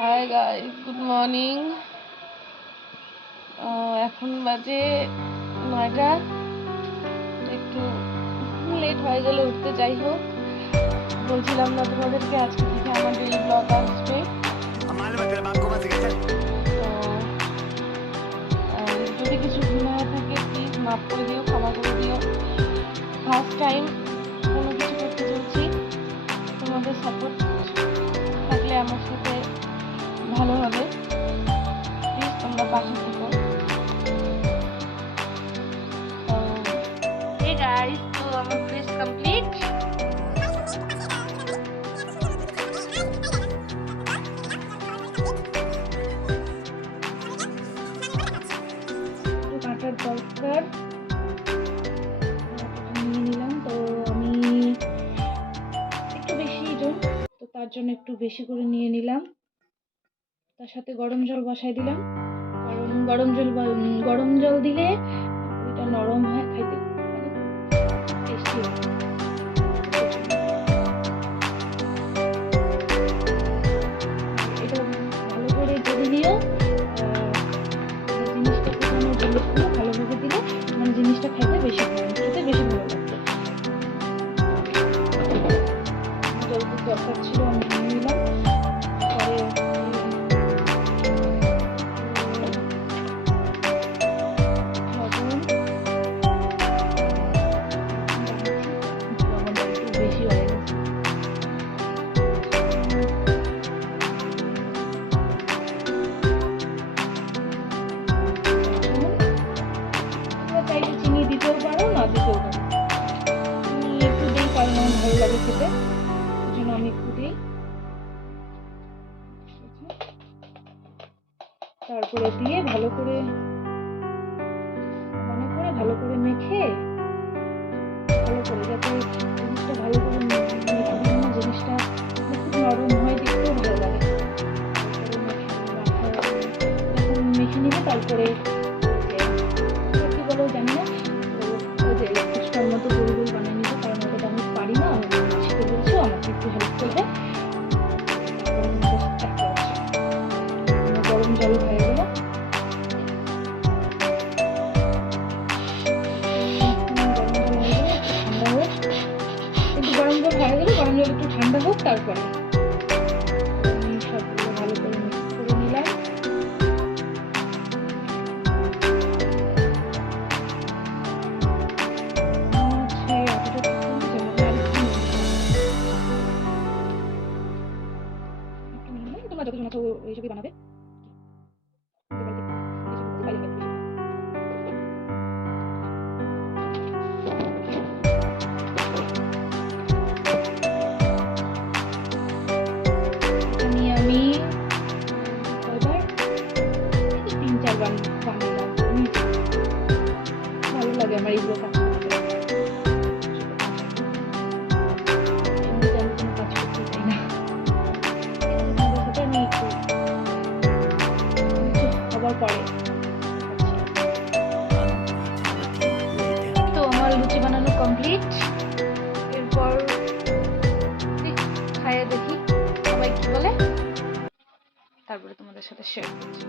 Hi guys, good morning. এখন বাজে 9টা। একটু লেট হয়ে গেল উঠতে। যাই হোক, বলছিলাম না তোমাদেরকে আজকে থেকে আমার ডেইলি ব্লগ আসবে। তো যদি কিছু ভুল হয়ে থাকে প্লিজ মাফ করে দিও, ক্ষমা করে দিও। ফার্স্ট টাইম কোনো কিছু করতে চলছি, তোমাদের সাপোর্ট থাকলে আমার সাথে ভালো হবে। প্লিজ তোমরা পাশে থেকো। হে গাইস, তো আমার ফেস কমপ্লিট। কাটার দরকার নিয়ে নিলাম। তো আমি একটু বেশি জন, তো তার জন্য একটু বেশি করে নিয়ে নিলাম। তার সাথে গরম জল বসাই দিলাম, কারণ গরম জল দিলে এটা নরম হয়, খাইতে টেস্টি হয়। এটা ভালো করে জেনে নিও। জিনিসটা কোথানো জিনিসগুলো ভালোভাবে দিলে মানে জিনিসটা খেতে বেশি ভালো লাগবে। জলদি দরকার ছিল, আমি নিয়ে নিলাম। পরে বেশি হয়ে গেছে। চাইলে চিনি দিতেও পারো, না দিতেও পারো। চিনি একটু দিই কারণ আমার ভালো লাগে খেতে, ওই জন্য আমি একটু দিই। তারপরে দিয়ে ভালো করে ভালো করে মেখে ভালো করে যাতে জিনিসটা ভালো করে মেখে দিলে না জিনিসটা খুব নরম হয়, দেখতেও ভালো লাগে। যখন মেখে নিবে তারপরে কি বলো জানি না, ওই যে ফুচকার মতো গোল গোল বানিয়ে নিবে, কারণ ওটা তো আমি পারি না। আমি মাসিকে বলছি আমাকে একটু হেল্প করবে। গরম জল হয়ে গেল, গরম জল একটু ঠান্ডা হোক, তারপরে আমি সবগুলো ভালো করে মিক্স করে নিলাম। তোমরা যতজন আছো ওই হিসেবে বানাবে। আমি 3-4 বানালাম, ভালো লাগে আমার এইগুলো কাজ করতে। এমনিতে আমি কোনো কাজ করতে চাই না, আমি একটু হবার পরে। তো আমার লুচি বানানো কমপ্লিট। এরপর খাইয়ে দেখি সবাই কি বলে, তারপরে তোমাদের সাথে শেয়ার করছি।